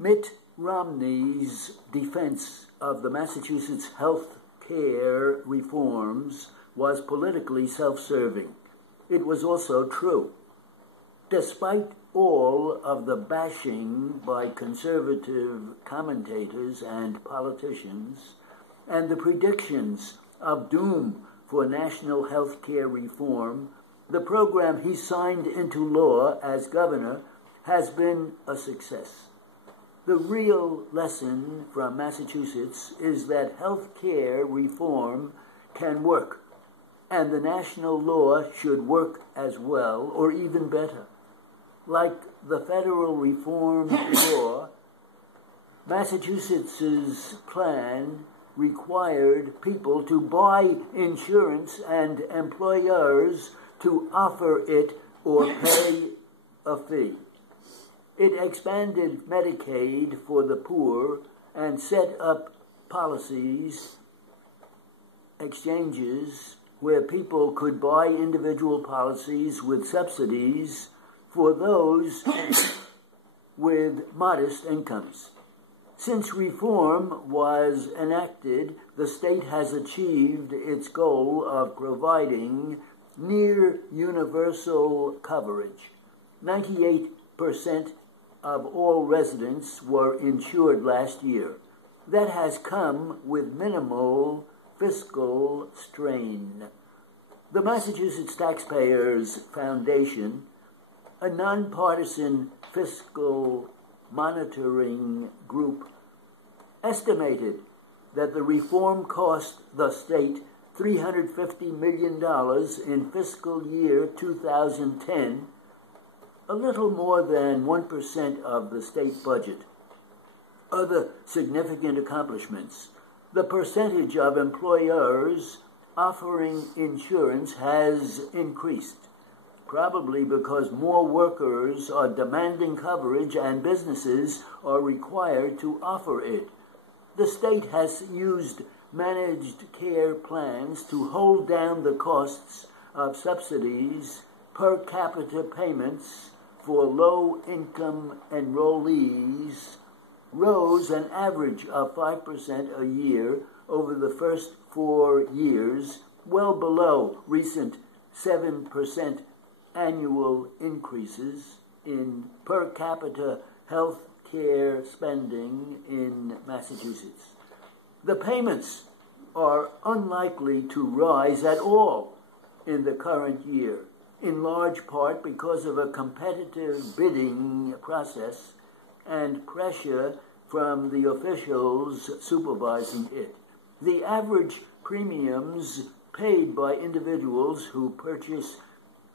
Mitt Romney's defense of the Massachusetts health care reforms was politically self-serving. It was also true. Despite all of the bashing by conservative commentators and politicians, and the predictions of doom for national health care reform, the program he signed into law as governor has been a success. The real lesson from Massachusetts is that health care reform can work, and the national law should work as well, or even better. Like the federal reform law, Massachusetts's plan required people to buy insurance and employers to offer it or pay a fee. It expanded Medicaid for the poor and set up policies, exchanges, where people could buy individual policies with subsidies for those with modest incomes. Since reform was enacted, the state has achieved its goal of providing near universal coverage. 98% of all residents were insured last year. That has come with minimal fiscal strain. The Massachusetts Taxpayers Foundation, a nonpartisan fiscal monitoring group, estimated that the reform cost the state $350 million in fiscal year 2010, a little more than 1% of the state budget. Other significant accomplishments: the percentage of employers offering insurance has increased, probably because more workers are demanding coverage and businesses are required to offer it. The state has used managed care plans to hold down the costs of subsidies. Per capita payments for low-income enrollees rose an average of 5% a year over the first 4 years, well below recent 7% annual increases in per capita health care spending in Massachusetts. The payments are unlikely to rise at all in the current year, in large part because of a competitive bidding process and pressure from the officials supervising it. The average premiums paid by individuals who purchase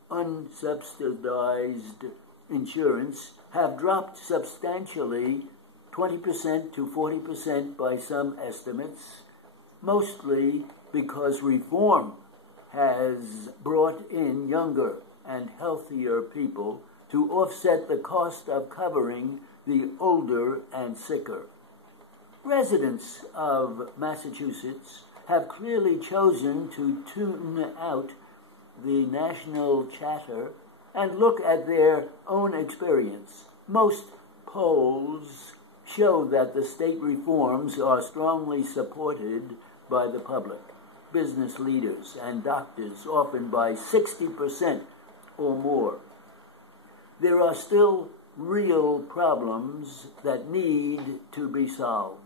unsubsidized insurance have dropped substantially, 20% to 40% by some estimates, mostly because reform has brought in younger and healthier people to offset the cost of covering the older and sicker. Residents of Massachusetts have clearly chosen to tune out the national chatter and look at their own experience. Most polls show that the state reforms are strongly supported by the public, business leaders, and doctors, often by 60% or more. There are still real problems that need to be solved.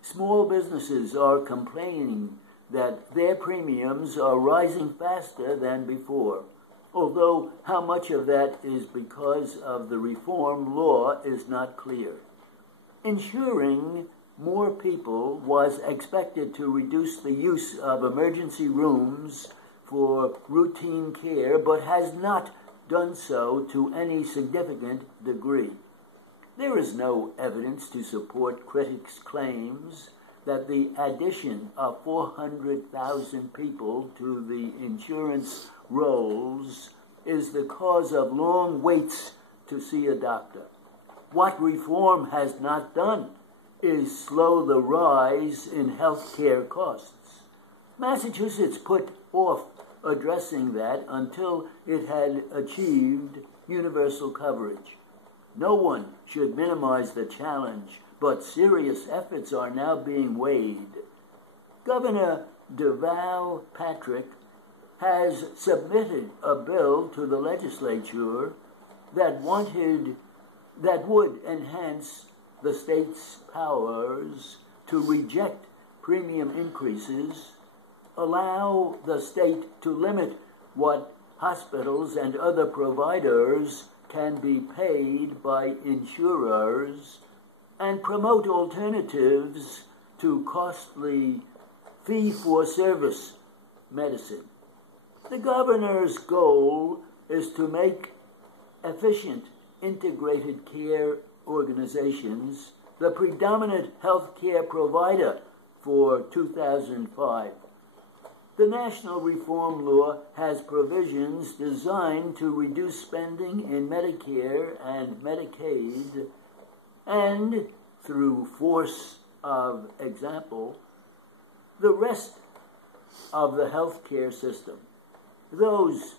Small businesses are complaining that their premiums are rising faster than before, although how much of that is because of the reform law is not clear. Insuring more people was expected to reduce the use of emergency rooms for routine care, but has not done so to any significant degree. There is no evidence to support critics' claims that the addition of 400,000 people to the insurance rolls is the cause of long waits to see a doctor. What reform has not done is slow the rise in health care costs. Massachusetts put off addressing that until it had achieved universal coverage. No one should minimize the challenge, but serious efforts are now being weighed. Governor Deval Patrick has submitted a bill to the legislature that would enhance the state's powers to reject premium increases, allow the state to limit what hospitals and other providers can be paid by insurers, and promote alternatives to costly fee-for-service medicine. The governor's goal is to make efficient integrated care organizations the predominant health care provider for 2005. The National Reform Law has provisions designed to reduce spending in Medicare and Medicaid, and, through force of example, the rest of the health care system. Those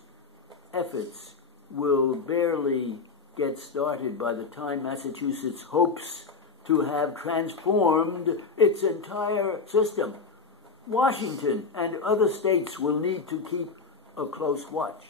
efforts will barely get started by the time Massachusetts hopes to have transformed its entire system. Washington and other states will need to keep a close watch.